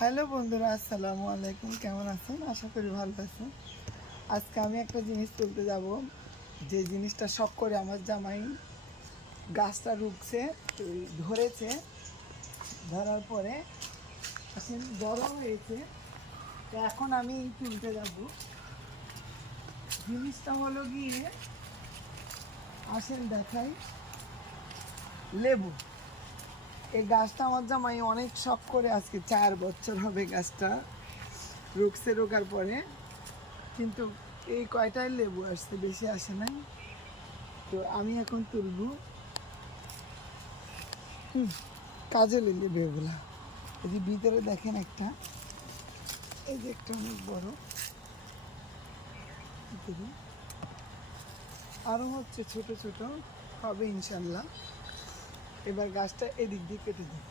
Hello বন্ধুরা, আসসালামু আলাইকুম। কেমন আছেন? আশা করি ভালো আছেন। আজকে আমি একটা জিনিস তুলতে যাব, যে জিনিসটা শখ করে আমার জামাই গাছটা রুখছে, ধরেছে। ধরার পরে এখন বড় হয়েছে, তো এখন আমি তুলতে যাব। জিনিসটা হলো গিয়ে, আসেন দেখাই, লেবু। এই গাছটা আমার জামাই অনেক শখ করে, আজকে 4 বছর হবে গাছটা রুখছে। রোগার পরে কিন্তু এই কয়টাই লেবু আসছে, বেশি আসে নাই। তো আমি এখন তুলব। কাজে লেবু এগুলা। এই যে ভিতরে দেখেন একটা, এই যে একটা অনেক বড়, ভিতরে আরো হচ্ছে ছোট ছোট, হবে ইনশাল্লাহ। এবার গাছটা এদিক দিয়ে কেটে দেব।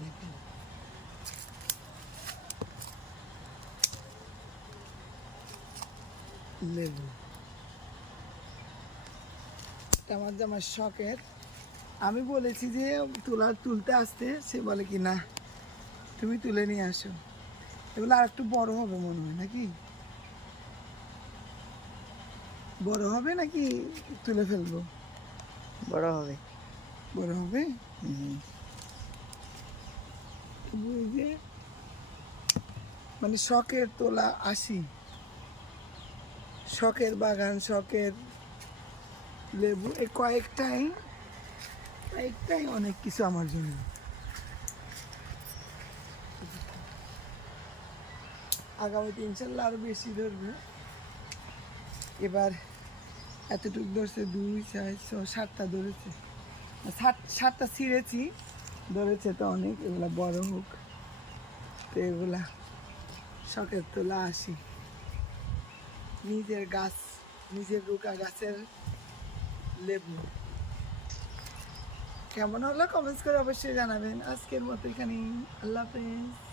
দেখেন লেবু, আমার জামার শখের। আমি বলেছি যে তুলতে আসতে, সে বলে কি না, তুমি তুলে নিয়ে আসো। এগুলো আর একটু বড় হবে মনে হয়, নাকি বড় হবে নাকি তুলে ফেলবো? বড় হবে। বড় হবে। ওই যে মানে শখের তোলা আসি, শখের বাগান, শখের লেবু, এই কয়েকটাই অনেক কিছু আমার জন্য। আগামীতে ইনশাল্লাহ আরো বেশি ধরবে। এবার এতটুকু ধরছে, 2, 4, 6, 7টা ধরেছে। 7টা ছিঁড়েছি, ধরেছে তো অনেক। এগুলা বড় হোক, তো এগুলা শখের তোলা আসি, নিজের গাছ, নিজের রোকা গাছের লেবু। কেমন হলো কমেন্টস করে অবশ্যই জানাবেন। আজকের মতো এখানেই, আল্লাহ হাফেজ।